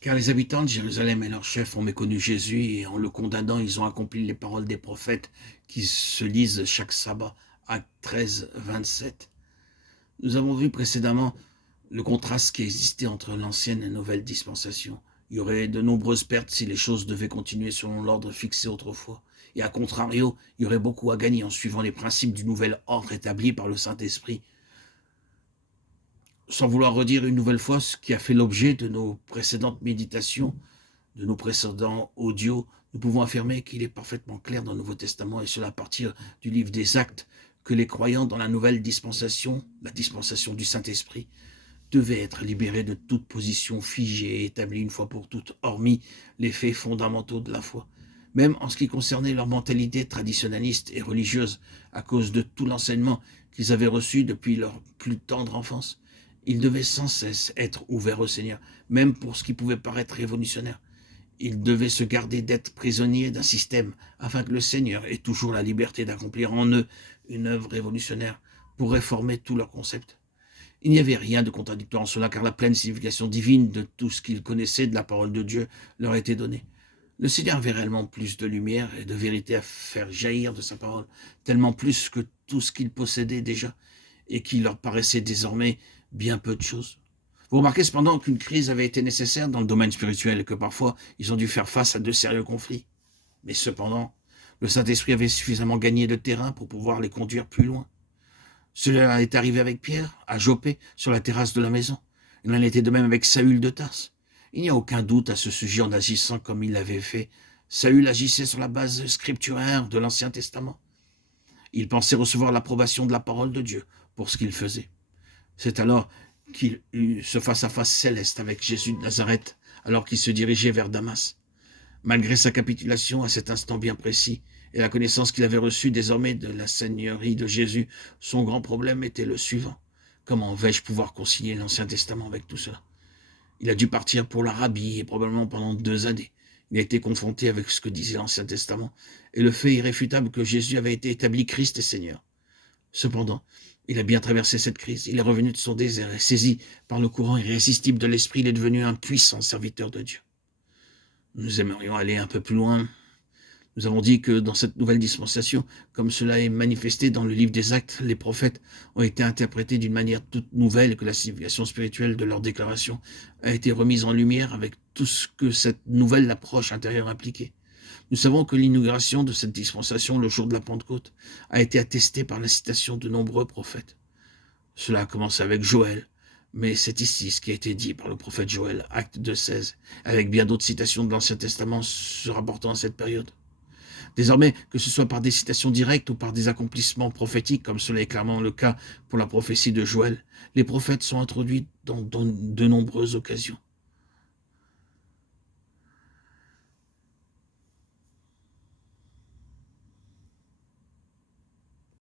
Car les habitants de Jérusalem et leurs chefs ont méconnu Jésus et en le condamnant, ils ont accompli les paroles des prophètes qui se lisent chaque sabbat. Acte 13, 27. Nous avons vu précédemment le contraste qui existait entre l'ancienne et la nouvelle dispensation. Il y aurait de nombreuses pertes si les choses devaient continuer selon l'ordre fixé autrefois. Et à contrario, il y aurait beaucoup à gagner en suivant les principes du nouvel ordre établi par le Saint-Esprit. Sans vouloir redire une nouvelle fois ce qui a fait l'objet de nos précédentes méditations, de nos précédents audios, nous pouvons affirmer qu'il est parfaitement clair dans le Nouveau Testament, et cela à partir du livre des Actes, que les croyants dans la nouvelle dispensation, la dispensation du Saint-Esprit, devaient être libérés de toute position figée et établie une fois pour toutes, hormis les faits fondamentaux de la foi. Même en ce qui concernait leur mentalité traditionnaliste et religieuse, à cause de tout l'enseignement qu'ils avaient reçu depuis leur plus tendre enfance, ils devaient sans cesse être ouverts au Seigneur, même pour ce qui pouvait paraître révolutionnaire. Ils devaient se garder d'être prisonniers d'un système, afin que le Seigneur ait toujours la liberté d'accomplir en eux une œuvre révolutionnaire pour réformer tous leurs concepts. Il n'y avait rien de contradictoire en cela, car la pleine signification divine de tout ce qu'ils connaissaient de la parole de Dieu leur était donnée. Le Seigneur avait réellement plus de lumière et de vérité à faire jaillir de sa parole, tellement plus que tout ce qu'ils possédaient déjà, et qui leur paraissait désormais bien peu de choses. Vous remarquez cependant qu'une crise avait été nécessaire dans le domaine spirituel et que parfois ils ont dû faire face à de sérieux conflits. Mais cependant, le Saint-Esprit avait suffisamment gagné de terrain pour pouvoir les conduire plus loin. Cela est arrivé avec Pierre, à Joppé, sur la terrasse de la maison. Il en était de même avec Saül de Tarse. Il n'y a aucun doute à ce sujet en agissant comme il l'avait fait. Saül agissait sur la base scripturaire de l'Ancien Testament. Il pensait recevoir l'approbation de la parole de Dieu pour ce qu'il faisait. C'est alors qu'il eut ce face-à-face céleste avec Jésus de Nazareth, alors qu'il se dirigeait vers Damas. Malgré sa capitulation à cet instant bien précis, et la connaissance qu'il avait reçue désormais de la seigneurie de Jésus, son grand problème était le suivant. Comment vais-je pouvoir concilier l'Ancien Testament avec tout cela? Il a dû partir pour l'Arabie, et probablement pendant 2 années. Il a été confronté avec ce que disait l'Ancien Testament, et le fait irréfutable que Jésus avait été établi Christ et Seigneur. Cependant, il a bien traversé cette crise. Il est revenu de son désert et saisi par le courant irrésistible de l'esprit, il est devenu un puissant serviteur de Dieu. Nous aimerions aller un peu plus loin. Nous avons dit que dans cette nouvelle dispensation, comme cela est manifesté dans le livre des Actes, les prophètes ont été interprétés d'une manière toute nouvelle, que la signification spirituelle de leur déclaration a été remise en lumière avec tout ce que cette nouvelle approche intérieure impliquait. Nous savons que l'inauguration de cette dispensation, le jour de la Pentecôte, a été attestée par la citation de nombreux prophètes. Cela a commencé avec Joël, mais c'est ici ce qui a été dit par le prophète Joël, acte 2,16, avec bien d'autres citations de l'Ancien Testament se rapportant à cette période. Désormais, que ce soit par des citations directes ou par des accomplissements prophétiques, comme cela est clairement le cas pour la prophétie de Joël, les prophètes sont introduits dans de nombreuses occasions.